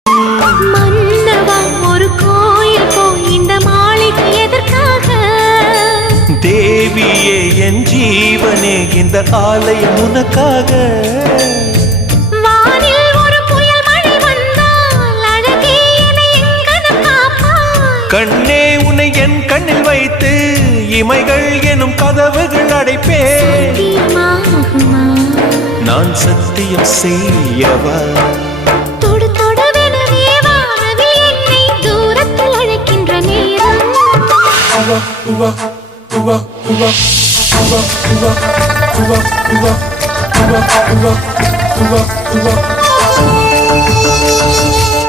மன்னவா ஒரு கோயில் இந்த மாளிகை எதற்காக? தேவியே என் ஜீவனே இந்த ஆலயம் உனக்காக. வானில் ஒரு புயல் மழை வந்தால் அழகே என்னை எங்கனம் காப்பாய். கண்ணே உன்னை என் கண்ணில் வைத்து இமைகள் எனும் கதவுகள் அடைப்பேன். சத்தியமாகுமா? நான் சத்தியம் செய்யவா? தொடு தொடுவெனவே வானவில் என்னை தூரத்தில் அழைக்கின்ற நேரம்.